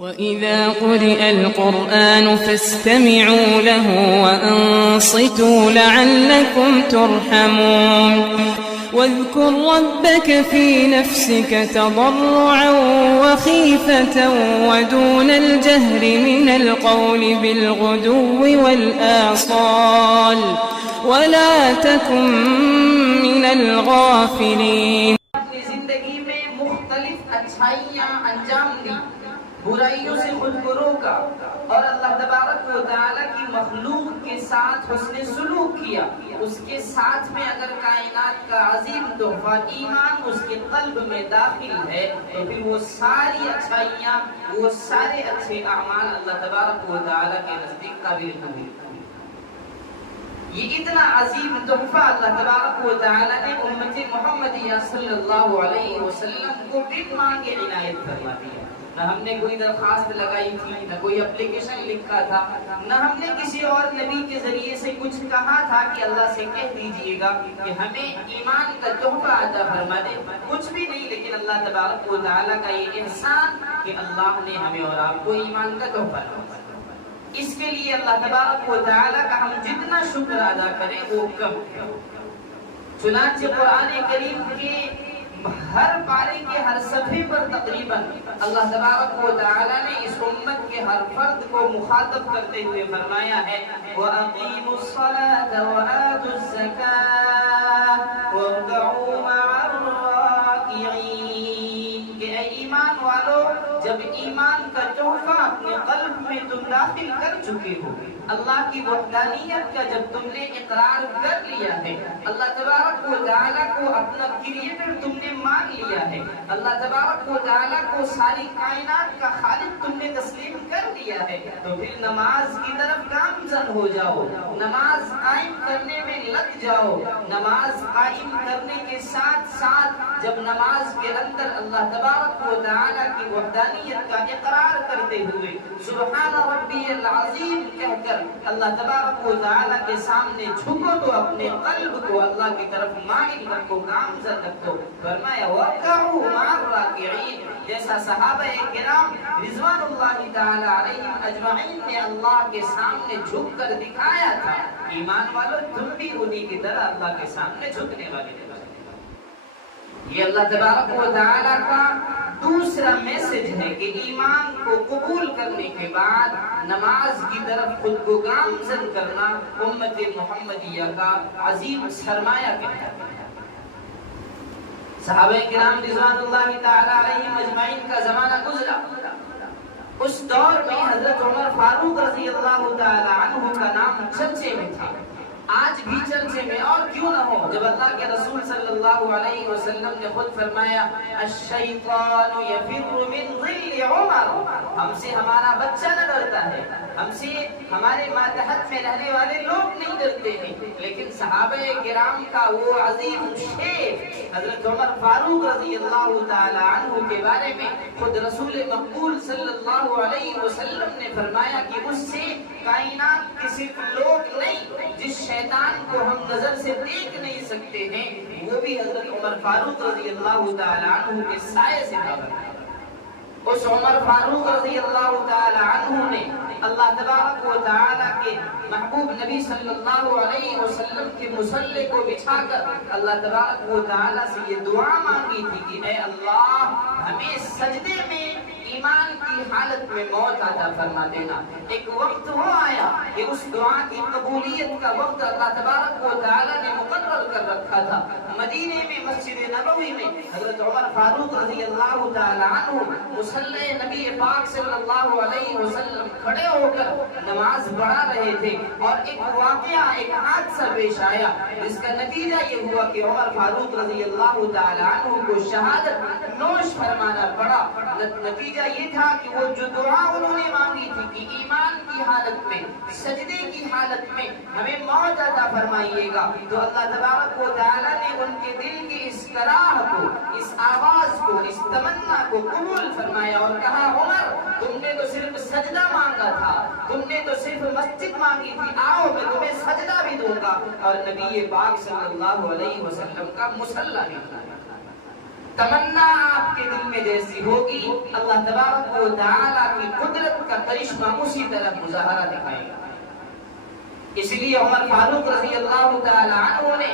وَإِذَا قُرِئَ الْقُرْآنُ فَاسْتَمِعُوا لَهُ وَأَنصِتُوا لَعَلَّكُمْ تُرْحَمُونَ واذكر ربك في نفسك تضرعا وخيفة ودون الجهر من القول بالغدو والآصال ولا تكن من الغافلين. اپنی زندگی میں مختلف اچھائیاں انجام دی، برائیوں سے خود کو روکا اور اللہ تبارک و تعالیٰ کی مخلوق کے ساتھ حسن سلوک کیا. اس کے ساتھ میں اگر کائنات کا عظیم تحفہ ایمان اس کے قلب میں داخل ہے تو پھر وہ ساری اچھائیاں، وہ سارے اچھے اعمال اللہ تبارک و تعالیٰ کے نزدیک قابل قبول. یہ اتنا عظیم تحفہ اللہ تبارک و تعالیٰ نے امت محمدیہ صلی اللہ علیہ وسلم کو بن مانگے عنایت فرما دیا. نہ ہم نے کوئی درخواست لگائی تھی، نہ کوئی اپلیکیشن لکھا تھا، نہ ہم نے کسی اور نبی کے ذریعے سے کچھ کہا تھا کہ اللہ سے کہہ دیجئے گا کہ ہمیں ایمان کا تحفہ عطا فرما دے. کچھ بھی نہیں، لیکن اللہ تبارک و تعالیٰ کا یہ احسان کہ اللہ نے ہمیں اور آپ کو ایمان کا تحفہ دیا. اس کے لیے اللہ تبارک و تعالیٰ کا ہم جتنا شکر ادا کریں وہ کم ہے. چنانچہ قرآن کریم کے ہر پارے کے ہر صفحے پر تقریباً اللہ تبارک و تعالیٰ نے اس امت کے ہر فرد کو مخاطب کرتے ہوئے فرمایا ہے وَأَقِيمُوا الصَّلَاةَ وَآتُوا الزَّكَاةَ وَارْكَعُوا مَعَ الرَّاكِعِينَ کہ اے ایمان والو، جب ایمان کا تحفہ اپنے قلب میں تم داخل کر چکے ہو، اللہ کی وحدانیت کا جب تم نے اقرار کر لیا ہے، اللہ تبارک و تعالیٰ کو اپنا کریٹر تم نے مان لیا ہے، اللہ تبارک و تعالیٰ کو ساری کائنات کا خالق تم نے تسلیم کر دیا ہے، تو پھر نماز کی طرف گامزن ہو جاؤ، نماز قائم کرنے میں لگ جاؤ. نماز قائم کرنے کے ساتھ ساتھ جب نماز کے اندر اللہ تبارک و تعالیٰ کی وحدانیت کا اقرار کرتے ہوئے سبحان ربی العظیم کہہ کر اللہ تبارک و تعالیٰ کے سامنے جھکو تو اپنے قلب کو اللہ کی طرف مائل رکھو، گامزن رکھو. فرمایا وَارْكَعُوا مَعَ الرَّاكِعِينَ، جیسا صحابہ کرام رضوان اللہ تعالی علیہم اجمعین نے اللہ کے سامنے جھک کر دکھایا تھا. ایمان والو، تم بھی انہی کی طرح اللہ کے سامنے جھکنے والے. یہ اللہ تبارک و تعالیٰ کا دوسرا میسج ہے کہ ایمان کو قبول کرنے کے بعد نماز کی طرف خود کو گامزن کرنا امت محمدیہ کا عظیم سرمایہ کہتا ہے. صحابہ کرام رضوان اللہ تعالی علیہم اجمعین کا زمانہ گزرا. اس دور میں حضرت عمر فاروق رضی اللہ تعالی عنہ کا نام چرچے میں تھا، آج بھی چرچے میں، اور کیوں نہ ہو جب اللہ کے رسول صلی اللہ علیہ وسلم نے خود فرمایا الشیطان یفر من ظل عمر، ہم سے ہمارا بچہ نہ ڈرتا ہے، ہم سے ہمارے ماتحت میں رہنے والے لوگ نہیں ڈرتے ہیں. لیکن صحابہ کرام کا وہ عظیم شیخ حضرت عمر فاروق رضی اللہ تعالی عنہ کے بارے میں خود رسول مقبول صلی اللہ علیہ وسلم نے فرمایا کہ اس سے کائنات کے صرف لوگ نہیں، جس شیطان کو ہم نظر سے دیکھ نہیں سکتے ہیں وہ بھی حضرت عمر فاروق رضی اللہ تعالی عنہ کے سائے سے خبر ہے. اس عمر فاروق رضی اللہ تعالی عنہ نے اللہ تبارک و تعالی کے محبوب نبی صلی اللہ علیہ وسلم کے مصلی کو بچھا کر اللہ تبارک و تعالی سے یہ دعا مانگی تھی کہ اے اللہ، ہمیں سجدے میں ایمان کی حالت میں موت عطا فرما دینا. ایک وقت وہ آیا کہ اس دعا کی قبولیت کا وقت اللہ تبارک و تعالی نے مقرر کر رکھا تھا. مدینے میں مسجد نبوی میں حضرت عمر فاروق رضی اللہ تعالی عنہ مصلی نبی پاک صلی اللہ علیہ وسلم کھڑے ہو کر نماز پڑھا رہے تھے، اور ایک واقعہ، ایک حادثہ پیش آیا جس کا نتیجہ یہ ہوا کہ عمر فاروق رضی اللہ تعالی عنہ کو شہادت نوش فرمانا پڑا. نتیجہ یہ تھا کہ وہ جو دعا انہوں نے مانگی تھی کہ ایمان کی حالت میں، سجدے کی حالت میں ہمیں موت عطا فرمائیے گا، تو اللہ تبارک و تعالی نے ان کے دل کی اس طرح کو، اس آواز کو، اس تمنا کو قبول فرمایا اور کہا عمر، تم نے تو صرف سجدہ مانگا تھا، تم نے تو صرف مسجد مانگی تھی، آؤ میں تمہیں سجدہ بھی دوں گا اور نبی پاک صلی اللہ علیہ وسلم کا مصلی بھی دوں گا. تمنا آپ کے دل میں جیسی ہوگی اللہ تبارک و تعالیٰ کی قدرت کا کرشمہ اسی طرح مظاہرہ دکھائے گا۔ اس لیے عمر فاروق رضی اللہ تعالی عنہ نے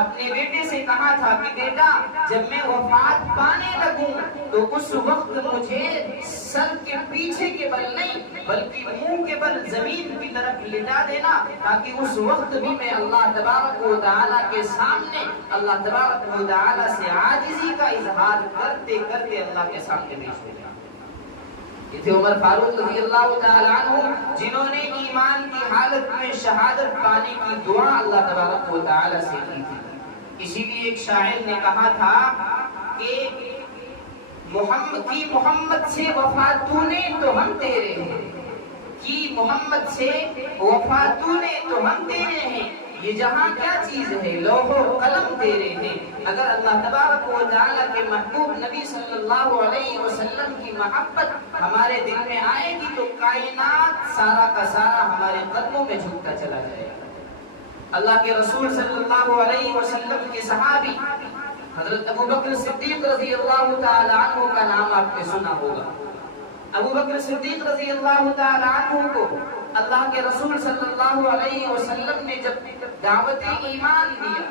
اپنے بیٹے سے کہا تھا کہ بیٹا جب میں وفات پانے لگوں تو اس وقت مجھے سر کے پیچھے کے بل نہیں بلکہ منہ کے بل زمین کی طرف لٹا دینا، تاکہ اس وقت بھی میں اللہ تبارک و تعالیٰ کے سامنے اللہ تبارک و تعالیٰ سے عاجزی کا اظہار کرتے کرتے اللہ کے سامنے پیش ہو جاؤں۔ یہ تھے عمر فاروق رضی اللہ تعالی عنہ جنہوں نے ایمان کی حالت میں شہادت پانے کی دعا اللہ تبارک و تعالی سے کی تھی۔ اسی لیے ایک شاعر نے کہا تھا کہ محمد سے وفا تو نے تو ہم تیرے ہیں، کی محمد سے وفا تو نے تو ہم تیرے ہیں، یہ جہاں کیا چیز ہے لوح و قلم تیرے ہیں۔ اگر اللہ تبارک و تعالیٰ کے محبوب نبی صلی اللہ علیہ وسلم کی محبت ہمارے دل میں آئے گی تو کائنات سارا کا سارا ہمارے قدموں میں جھکتا چلا جائے گا۔ اللہ کے رسول صلی اللہ علیہ وسلم کے صحابی حضرت ابو بکر صدیق رضی اللہ تعالی عنہ کا نام آپ نے سنا ہوگا۔ ابو بکر صدیق رضی اللہ تعالی عنہ کو اللہ کے رسول صلی اللہ علیہ وسلم نے جب دعوت ایمان دیا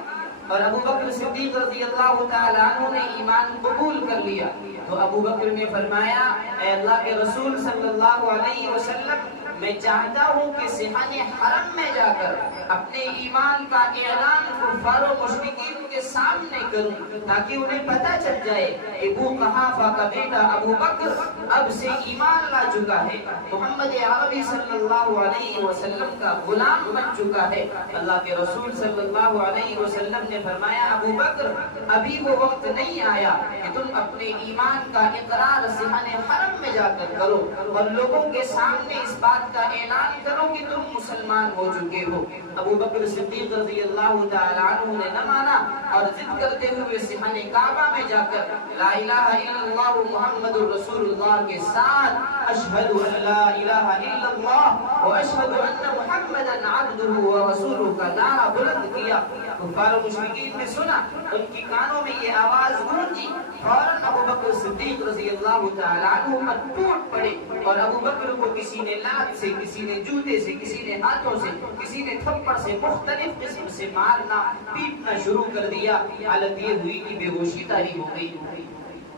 اور ابو بکر صدیق رضی اللہ تعالی عنہ نے ایمان قبول کر لیا تو ابو بکر نے فرمایا اے اللہ کے رسول صلی اللہ علیہ وسلم میں چاہتا ہوں کہ صحن حرم میں جا کر اپنے ایمان کا اعلان کفار و مشرکین کے سامنے کروں تاکہ انہیں پتہ چل جائے کہ ابو قحافہ کا بیٹا ابو بکر اب سے ایمان لا چکا ہے، محمد عربی صلی اللہ علیہ وسلم کا غلام بن چکا ہے۔ اللہ کے رسول صلی اللہ علیہ وسلم نے فرمایا ابو بکر ابھی وہ وقت نہیں آیا کہ تم اپنے ایمان کا اقرار صحن حرم میں جا کر کرو اور لوگوں کے سامنے اس بات کا اعلان کرو کہ تم مسلمان ہو چکے ہو۔ ابو بکر صدیق رضی اللہ تعالی عنہ نے نہ مانا اور ضد کرتے ہوئے صحن کعبہ میں جا کر لا الہ الا اللہ محمد رسول اللہ کے ساتھ اشہد ان لا الہ الا اللہ و اشہد ان محمدا عبدہ و رسولہ کا نعرہ بلند کیا۔ کفار و مشرکین نے سنا، ان کی کانوں میں یہ آواز گونجی، فوراً ابو بکر صدیق رضی اللہ تعالی عنہ پر ٹوٹ پڑے اور ابو بکر کو کسی نے لات سے، کسی نے جوتے سے، کسی نے ہاتھوں سے، کسی نے تھپڑ سے، مختلف قسم سے مارنا پیٹنا شروع کر دیا۔ حالت یہ ہوئی کہ بے ہوشی طاری ہو گئی۔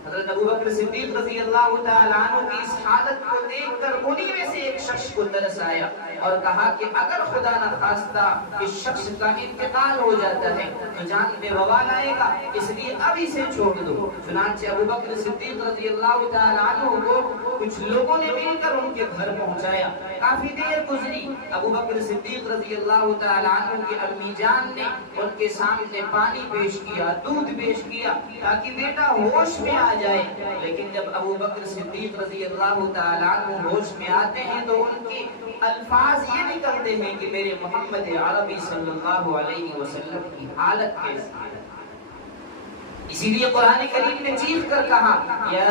حضرت ابو بکر صدیق رضی اللہ تعالی عنہ کی اس حالت کو دیکھ کر انہی میں سے ایک شخص کو ترس آیا اور کہا کہ اگر خدا نہ خواستہ اس شخص کا انتقال ہو جاتا ہے تو جان میں بوال آئے گا، اس لیے اب اسے چھوڑ دو۔ چنانچہ ابو بکر صدیق رضی اللہ تعالی عنہ کو کچھ لوگوں نے مل کر ان کے گھر پہنچایا۔ کافی دیر گزری، ابو بکر صدیق رضی اللہ تعالی عنہ کی امی جان نے ان کے سامنے پانی پیش کیا، دودھ پیش کیا تاکہ بیٹا ہوش میں آ جائے۔ لیکن جب ابو بکر صدیق رضی اللہ تعالی عنہ ہوش میں آتے ہیں تو ان کے الفاظ یہ نکلتے ہیں کہ میرے محمد عربی صلی اللہ علیہ وسلم کی حالت کیسی ہے۔ اسی لیے قرآن کریم نے چیخ کر کہا یا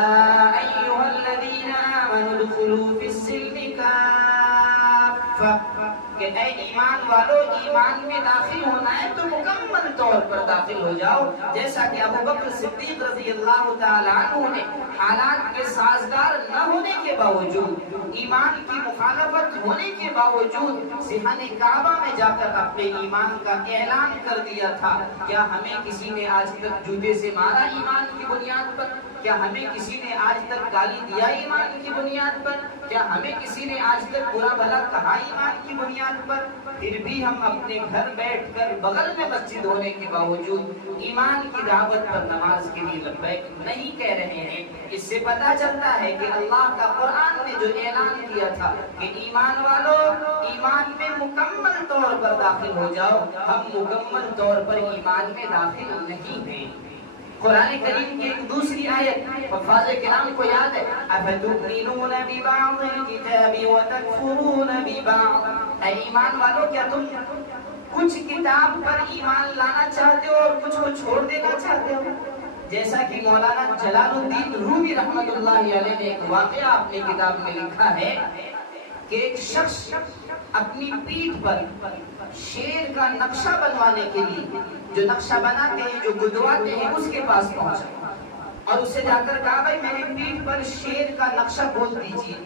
ایھا الذین آمنوا ادخلوا فی السلم کافہ، کہ اے ایمان والو ایمان میں داخل ہونا ہے تو مکمل طور پر داخل ہو جاؤ۔ جیسا کہ ابو بکر صدیق رضی اللہ تعالی عنہ نے حالات کے سازگار نہ ہونے کے باوجود، ایمان کی مخالفت ہونے کے باوجود صحن کعبہ میں جا کر اپنے ایمان کا اعلان کر دیا تھا۔ کیا ہمیں کسی نے آج تک جوتے سے مارا ایمان کی بنیاد پر؟ کیا ہمیں کسی نے آج تک گالی دیا ایمان کی بنیاد پر؟ کیا ہمیں کسی نے آج تک برا بھلا کہا ایمان کی بنیاد پر؟ پھر بھی ہم اپنے گھر بیٹھ کر بغل میں مسجد ہونے کے باوجود ایمان کی دعوت پر نماز کے لیے لبیک نہیں کہہ رہے ہیں۔ اس سے پتہ چلتا ہے کہ اللہ کا قرآن نے جو اعلان کیا تھا کہ ایمان والو ایمان میں مکمل طور پر داخل ہو جاؤ، ہم مکمل طور پر ایمان میں داخل نہیں ہیں۔ قرآن کریم کی ایک دوسری آیت حفاظ کرام کو یاد ہے افتؤمنون ببعض الکتاب وتکفرون ببعض، اے ایمان والو کیا تم کچھ کتاب پر ایمان لانا چاہتے ہو اور کچھ کو چھوڑ دینا چاہتے ہو؟ جیسا کہ مولانا جلال الدین رومی رحمت اللہ علیہ نے ایک واقعہ اپنی کتاب میں لکھا ہے کہ ایک شخص اپنی پیٹھ پر شیر کا نقشہ بنوانے کے لیے جو نقشہ بناتے ہیں، جو گدواتے ہیں، اس کے پاس پہنچا اور اسے جا کر کہا بھائی میری پیٹھ پر شیر کا نقشہ بول دیجیے.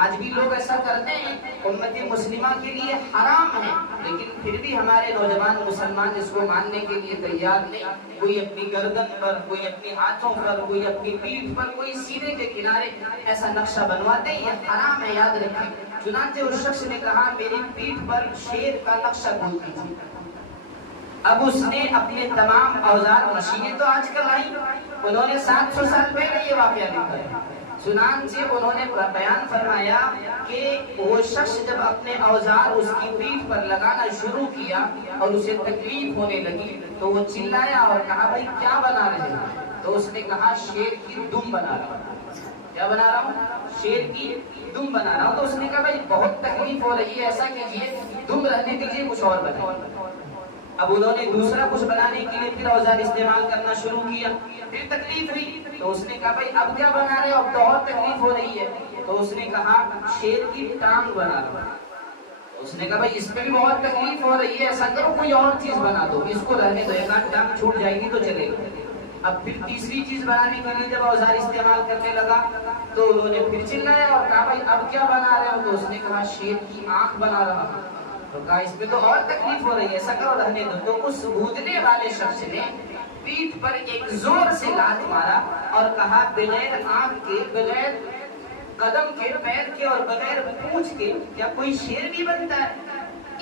آج بھی لوگ ایسا کرتے ہیں, امت مسلمہ کے لیے حرام ہے, لیکن پھر بھی ہمارے نوجوان مسلمان اس کو ماننے کے لیے تیار نہیں. کوئی اپنی گردن پر, کوئی اپنی ہاتھوں پر, کوئی اپنی پیٹھ پر, کوئی سینے کے کنارے ایسا نقشہ بنواتے ہیں. یہ حرام ہے, یاد رکھیں. چنانچہ اس شخص نے کہا میری پیٹھ پر شیر کا نقشہ بول دیجیے. اب اس نے اپنے تمام اوزار, مشینیں تو آج کل آئی, انہوں نے 700 سال پہلے یہ واقعہ لکھا ہے. چنانچہ انہوں نے بیان فرمایا کہ وہ شخص جب اپنے اوزار اس کی پیٹھ پر لگانا شروع کیا اور اسے تکلیف ہونے لگی تو وہ چلایا اور کہا بھائی کیا بنا رہے ہیں؟ تو اس نے کہا شیر کی دم بنا رہا ہوں. کیا بنا رہا ہوں؟ شیر کی دم بنا رہا ہوں. تو اس نے کہا بھائی بہت تکلیف ہو رہی ہے, ایسا کیجیے دم رہنے دیجیے, کچھ اور بنائیں. اب انہوں نے دوسرا کچھ بنانے کے لیے پھر اوزار استعمال کرنا شروع کیا, پھر تکلیف ہوئی تو اس نے کہا بھائی اب کیا بنا رہے ہو؟ اب تو اور تکلیف ہو رہی ہے. تو اس نے کہا شیر کی ٹانگ بنا رہا ہوں. اس نے کہا بھائی اس پہ بھی بہت تکلیف ہو رہی ہے, ایسا کرو کوئی اور چیز بنا دو, اس کو رہنے دو, ایک آدھ ٹانگ چھوٹ جائے گی تو چلے گا. اب پھر تیسری چیز بنانے کے لیے جب اوزار استعمال کرنے لگا تو انہوں نے پھر چلایا اور کہا بھائی اب کیا بنا رہے ہو؟ تو اس نے کہا شیر کی آنکھ بنا رہا ہوں. تو کہا اس میں تو اور تکلیف ہو رہی ہے, ایسا کرو رہنے دو. تو اس بودنے والے شخص نے پیٹھ پر ایک زور سے لات مارا اور کہا بغیر آنکھ کے, بغیر قدم کے, پیر کے اور بغیر پونچھ کے کیا کوئی شیر بھی بنتا ہے؟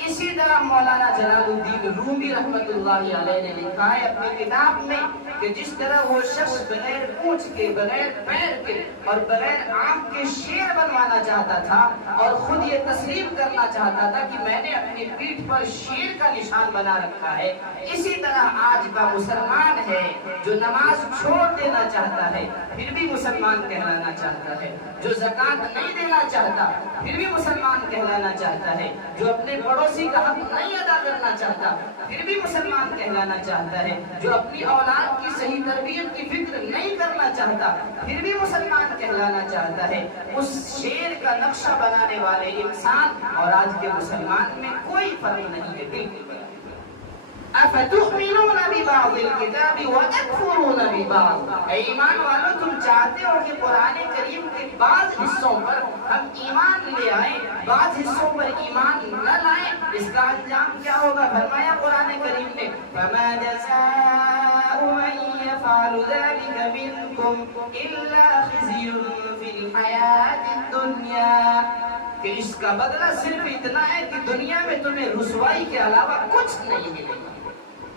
اسی طرح مولانا جلال الدین رومی رحمت اللہ علیہ نے لکھا ہے اپنی کتاب میں کہ جس طرح وہ شخص بغیر پونچھ کے, بغیر پیر کے اور بغیر آنکھ کے شیر بنوانا چاہتا تھا اور خود یہ تسلیم کرنا چاہتا تھا کہ میں نے اپنی پیٹھ پر شیر کا نشان بنا رکھا ہے, اسی طرح آج کا مسلمان ہے جو نماز چھوڑ دینا چاہتا ہے پھر بھی مسلمان کہلانا چاہتا ہے, جو زکوٰۃ نہیں دینا چاہتا پھر بھی مسلمان کہلانا چاہتا ہے, جو اپنے پڑوسی کا حق نہیں ادا کرنا چاہتا پھر بھی مسلمان کہلانا چاہتا ہے, جو اپنی اولاد کی صحیح تربیت کی فکر نہیں کرنا چاہتا پھر بھی مسلمان کہلانا چاہتا ہے. اس شیر کا نقشہ بنانے والے انسان اور آج کے مسلمان میں کوئی فرق نہیں ہے. بالکل افتؤمنون ببعض الكتاب وتكفرون ببعض. اے ایمان والو تم چاہتے ہو کہ قرآن کریم کے بعض حصوں پر ہم ایمان لے آئیں, بعض حصوں پر ایمان نہ لائیں, اس کا انجام کیا ہوگا؟ فرمایا قرآن کریم نے فما جزاء من يفعل ذلك منكم الا خزي في الحياة الدنيا. کہ اس کا بدلہ صرف اتنا ہے کہ دنیا میں تمہیں رسوائی کے علاوہ کچھ نہیں ملے گا.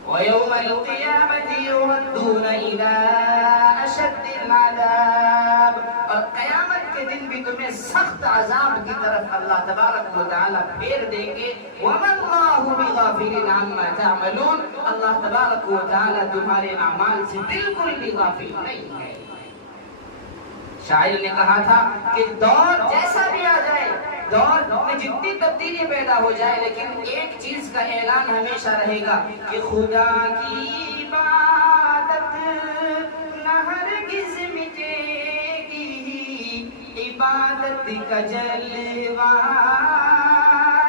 وَيَوْمَ الْقِيَامَةِ يُرَدُّونَ إِلَىٰ أَشَدِّ الْعَذَابِ. اور قیامت کے دن بھی تمہیں سخت عذاب کی طرف اللہ تبارک و تعالیٰ پھیر دیں گے. وَمَا اللَّهُ بِغَافِلٍ عَمَّا تَعْمَلُونَ. اللہ تبارک و تعالیٰ تمہارے اعمال سے بالکل بھی غافل نہیں ہے. شاعر نے کہا تھا کہ دور جیسا بھی آ جائے, دور میں جتنی تبدیلی پیدا ہو جائے, لیکن ایک چیز کا اعلان ہمیشہ رہے گا کہ خدا کی عبادت نہ ہرگز مٹے گی, عبادت کا جلوہ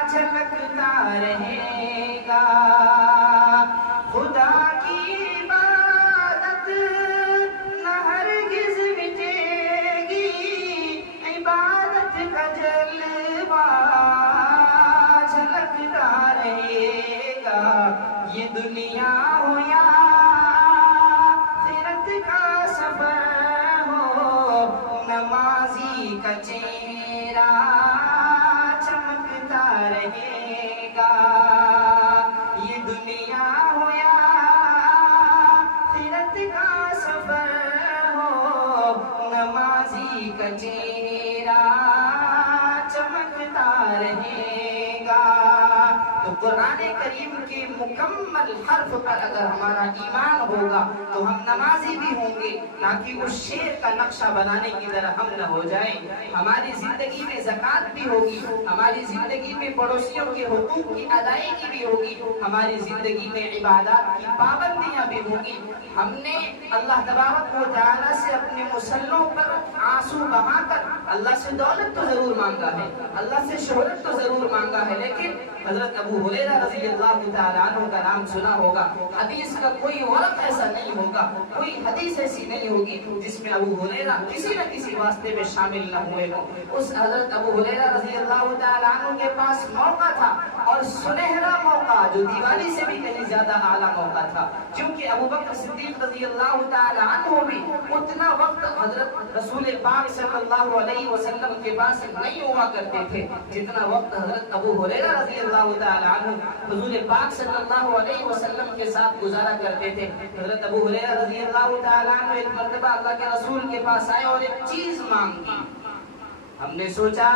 جھلکتا رہے گا. خدا کی عبادت نہ ہرگز مٹے گی, عبادت کا جلوہ جھلکتا رہے گا. یہ دنیا ہو یا آخرت کا سفر ہو, نمازی کا چہرہ چمکتا رہے گا. یہ دنیا ہو یا آخرت کا سفر ہو, نمازی کا چہرہ چمکتا رہے گا. تو قرآن کریم کے مکمل حرف پر اگر ہمارا ایمان ہوگا تو ہم نمازی بھی ہوں گے, تاکہ اس شیر کا نقشہ بنانے کی طرح ہم نہ ہو جائیں. ہماری زندگی میں زکوٰۃ بھی ہوگی, ہماری زندگی میں پڑوسیوں کے حقوق کی ادائیگی بھی ہوگی, ہماری زندگی میں عبادات کی پابندیاں بھی ہوں گی. ہم نے اللہ تبارک و تعالیٰ سے اپنے مسلوں پر آنسو بہا کر اللہ سے دولت تو ضرور مانگا ہے, اللہ سے شہرت تو ضرور مانگا ہے, لیکن حضرت ابو ہریرہ رضی اللہ تعالیٰ عنہ کا نام سنا ہوگا. حدیث کا کوئی ورق ایسا نہیں ہوگا, کوئی حدیث ایسی نہیں ہوگی جس میں ابو ہریرہ کسی نہ کسی واسطے میں شامل نہ ہوئے ہوں. اس حضرت ابو ہریرہ رضی اللہ تعالیٰ عنہ کے پاس موقع تھا, اور سنہرا موقع جو دیوالی سے بھی کہیں زیادہ اعلیٰ موقع تھا, کیونکہ ابو بکر صدیق رضی اللہ تعالیٰ عنہ بھی اتنا وقت حضرت رسول پاک صلی اللہ علیہ وسلم کے پاس نہیں ہوا کرتے تھے جتنا وقت حضرت ابو ہریرہ رضی اللہ تعالیٰ عنہ حضور پاک صلی اللہ علیہ وسلم کے ساتھ گزارا کرتے تھے. حضرت ابو ہریرہ رضی اللہ تعالیٰ عنہ ایک مرتبہ اللہ کے رسول کے پاس آئے اور ایک چیز مانگی. ہم نے سوچا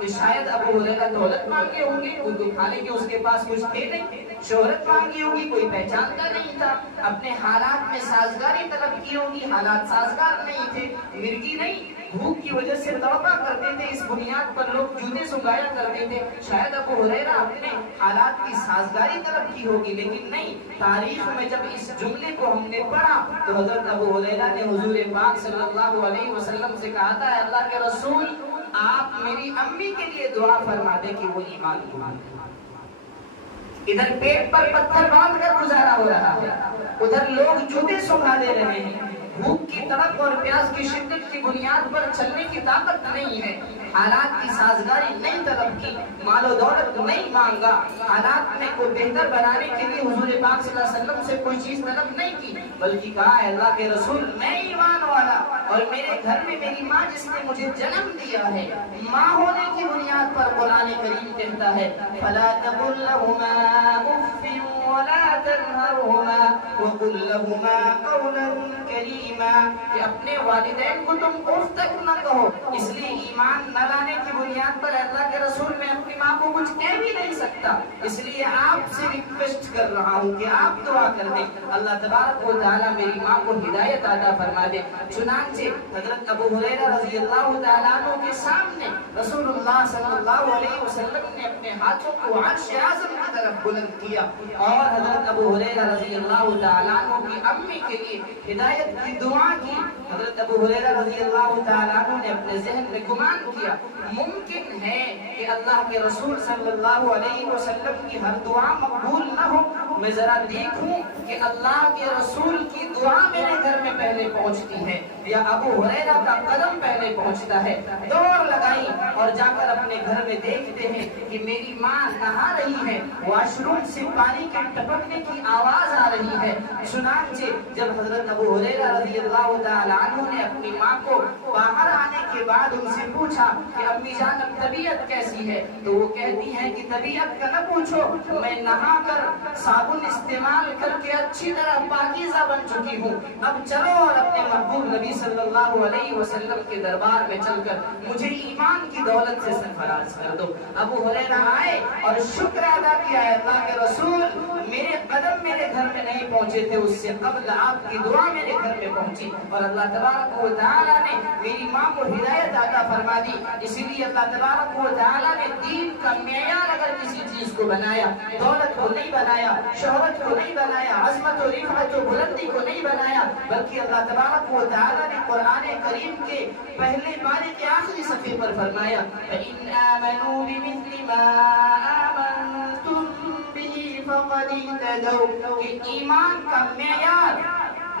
کہ شاید ابو ہریرہ دولت مانگے ہوں گے, کیونکہ کھانے کے اس کے پاس کچھ تھے نہیں. شہرت مانگی ہوگی, کوئی پہچانتا نہیں تھا. اپنے حالات میں سازگاری طلب کی ہوگی, حالات سازگار نہیں تھے. مرغی نہیں, بھوک کی وجہ سے تڑپا کرتے تھے. اس بنیاد پر لوگ جوتے سنگایا کرتے تھے. شاید ابو ہریرہ اپنے حالات کی سازگاری طلب کی ہوگی, لیکن نہیں. تاریخ میں جب اس جملے کو ہم نے پڑھا تو حضرت ابو ہریرہ نے حضور پاک صلی اللہ علیہ وسلم سے کہا تھا, اللہ کے رسول آپ میری امی کے لیے دعا فرما دیں کہ وہ ایمان لانے. ادھر پیٹ پر پتھر باندھ کر گزارا ہو رہا ہے, ادھر لوگ جوتے سنگھا دے رہے ہیں. بھوک کی تڑپ اور پیاس کی شدت کی بنیاد پر چلنے کی طاقت نہیں ہے. حالات کی سازگاری نہیں طلب کی, مال و دولت نہیں مانگا. حالات میں کو بہتر بنانے کے لیے حضور پاک صلی اللہ علیہ وسلم سے کوئی چیز طلب نہیں کی, بلکہ کہا ہے اللہ کے رسول میں ایمان والا, اور میرے گھر میں میری ماں جس نے مجھے جنم دیا ہے, ماں ہونے کی بنیاد پر قرآن کریم کہتا ہے فَلَا تَقُلْ لَهُمَا أُفٍّ وَلَا تَنْهَرْهُمَا وَقُلْ لَهُمَا قَوْلًا كَرِيمًا, کہ اپنے والدین کو تم اف تک نہ کہو. اس لیے ایمان نہ لانے کی بنیاد پر اللہ کے رسول میں اپنی ماں کو کچھ کہہ بھی نہیں سکتا. اس لیے آپ سے ریکویسٹ کر رہا ہوں کہ آپ دعا کر دیں اللہ تبارک و تعالیٰ میری ماں کو ہدایت عطا فرما دے. چنانچہ حضرت ابو ہریرہ رضی اللہ تعالیٰ عنہ کے سامنے رسول اللہ صلی اللہ علیہ وسلم نے اپنے ہاتھوں کو عرش اعظم کی طرف بلند کیا, اور حضرت ابو ہریرہ رضی اللہ تعالیٰ عنہ کی امی کے لیے ہدایت کی دعا کی. حضرت ابو ہریرہ رضی اللہ تعالیٰ عنہ نے اپنے ذہن میں گمان کیا ممکن ہے کہ اللہ کے رسول صلی اللہ علیہ وسلم کی ہر دعا مقبول نہ ہو, میں ذرا دیکھوں کہ اللہ کے رسول کی دعا میرے گھر میں پہلے پہنچتی ہے یا ابو ہریرہ کا قدم پہلے پہنچتا ہے. دوڑ لگائی اور جا کر اپنے گھر میں دیکھتے ہیں کہ میری ماں نہا رہی ہے, واش روم سے پانی کے ٹپکنے کی آواز آ رہی ہے. چنانچہ جب حضرت ابو ہریرہ رضی اللہ تعالیٰ عنہ نے اپنی ماں کو باہر آنے کے بعد ان سے پوچھا کہ امی جان اب طبیعت کیسی ہے, تو وہ کہتی ہیں کہ طبیعت کا نہ پوچھو, میں نہا کر صابن استعمال کر کے اچھی طرح پاکیزہ بن چکی ہوں. اب چلو اور اپنے محبوب نبی صلی اللہ علیہ وسلم کے دربار میں چل کر مجھے ایمان کی دولت سے سرفراز کر دو. ابو ہریرہ آئے اور شکر ادا کیا ہے اللہ کے رسول میرے قدم میرے گھر میں نہیں پہنچے تھے, اس سے قبل آپ کی دعا میرے گھر میں پہنچی, اور اللہ تبارک و تعالیٰ نے میری ماں کو ہدایت عطا فرما دی. اسی لیے اللہ تبارک و تعالیٰ نے دین کا معیار اگر کسی چیز کو بنایا, دولت کو نہیں بنایا, شہرت کو نہیں بنایا, عظمت و رفعت و بلندی کو نہیں بنایا, بلکہ اللہ تبارک و تعالیٰ نے قرآن کریم کے پہلے پارے کے آخری صفحے پر فرمایا فَإِنْ آمَنُوا بِمِثْلِ مَا آمَنْتُمْ بِهِ فَقَدِ اهْتَدَوْا, کہ ایمان کا معیار,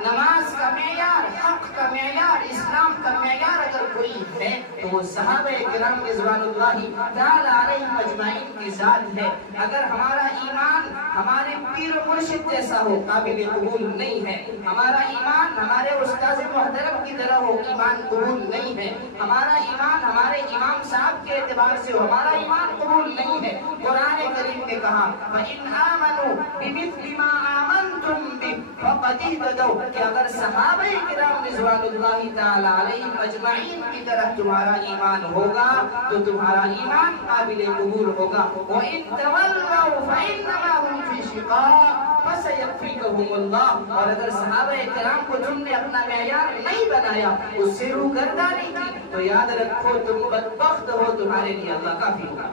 نماز کا معیار, حق کا معیار, اسلام کا معیار اگر کوئی ہے تو وہ صحابہ کرام رضوان اللہ تعالی علیہم اجمعین کی ذات ہے. اگر ہمارا ایمان ہمارے پیر و مرشد جیسا ہو قابل قبول نہیں ہے, ہمارا ایمان ہمارے استاذ محترم کی طرح ہو ایمان قبول نہیں ہے, ہمارا ایمان ہمارے امام صاحب کے اعتبار سے ہو ہمارا ایمان قبول نہیں ہے. قرآن کریم نے کہا فَإِنْ آمَنُوا بِمِثْلِ مَا آمَنْتُمْ بِهِ فَقَدِ اهْتَدَوْا, کہ اگر صحابہ کرام رضوان اللہ تعالی علیہم اجمعین کی طرح تمہارا ایمان ہوگا تو تمہارا ایمان قابل قبول ہوگا. وَإِن تَوَلَّوْا فَإِنَّمَا هُمْ فِي شِقَاقٍ فَسَيَكْفِيكَهُمُ اللَّهُ, اور اگر صحابہ کرام کو تم نے اپنا معیار نہیں بنایا, اس سے روگردانی کی, تو یاد رکھو تم بدبخت ہو, تمہارے لیے اللہ کافی ہوگا.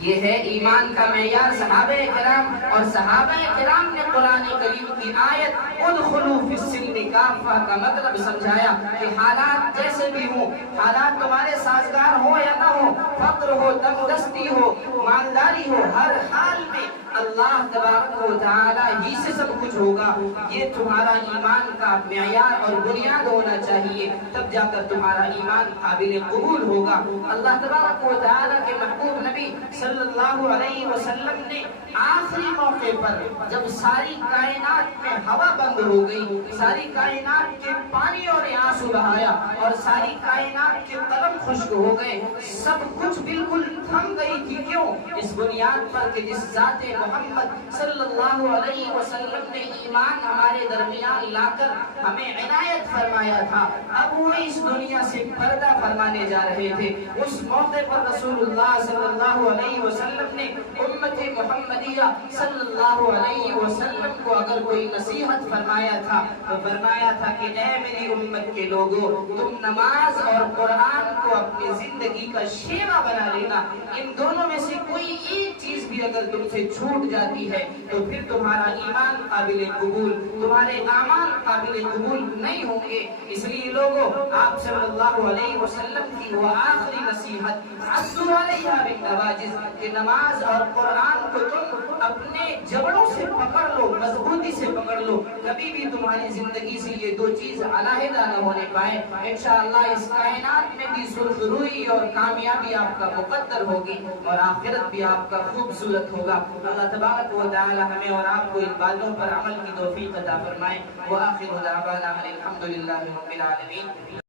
یہ ہے ایمان کا معیار صحابہ کرام, اور صحابہ کرام نے قرآن کریم کی آیت ادخلوا فی السلم کافہ کا مطلب سمجھایا کہ حالات جیسے بھی ہوں, حالات تمہارے سازگار ہو یا نہ ہو, فقر ہو, تنگ دستی ہو, ایمانداری ہو، ہر حال میں اللہ تبارک و تعالی ہی سے سب کچھ ہوگا، یہ تمہارا ایمان کا معیار اور بنیاد ہونا چاہیے، تب جا کر تمہارا ایمان قابل قبول ہوگا۔ اللہ تبارک و تعالی کے محبوب نبی صلی اللہ علیہ وسلم نے آخری موقع پر جب ساری کائنات میں ہوا بند ہو گئی، ساری کائنات کے پانی اور آنسو بہایا اور ساری کائنات کے قلم خشک ہو گئے، سب کچھ بالکل تھم گئی تھی، کیوں؟ اس بنیاد پر کہ جس ذات محمد صلی اللہ علیہ وسلم نے ایمان ہمارے درمیان لا کر ہمیں عنایت فرمایا تھا، اب وہ اس دنیا سے پردہ فرمانے جا رہے تھے۔ اس موقع پر رسول اللہ صلی اللہ علیہ وسلم نے امت محمدیہ صلی اللہ علیہ وسلم کو اگر کوئی نصیحت فرمایا تھا تو فرمایا تھا کہ اے میری امت کے لوگوں، تم نماز اور قرآن کو اپنی زندگی کا شیوا بنا لینا، ان دونوں میں سے کوئی ایک چیز بھی اگر تم سے چھوٹ جاتی ہے تو پھر تمہارا ایمان قابل قبول، تمہارے اعمال قابل قبول نہیں ہوں گے۔ اس لیے لوگوں، آپ صلی اللہ علیہ وسلم کی وہ آخری نصیحت عضوا علیہا بالنواجذ کہ نماز اور قرآن کو تم اپنے جبڑوں سے پکڑ لو، مضبوطی سے پکڑ لو، کبھی بھی تمہاری زندگی سے یہ دو چیز علیحدہ نہ ہونے پائے۔ انشاءاللہ اس کائنات میں بھی سرخروئی اور کامیابی آپ کا مقدر ہوگی اور آخرت بھی آپ کا خوبصورت ہوگا۔ اللہ تبارک و تعالی ہمیں اور آپ کو ان باتوں پر عمل کی توفیق عطا فرمائے۔ وآخر دعوانا الحمدللہ رب العالمین۔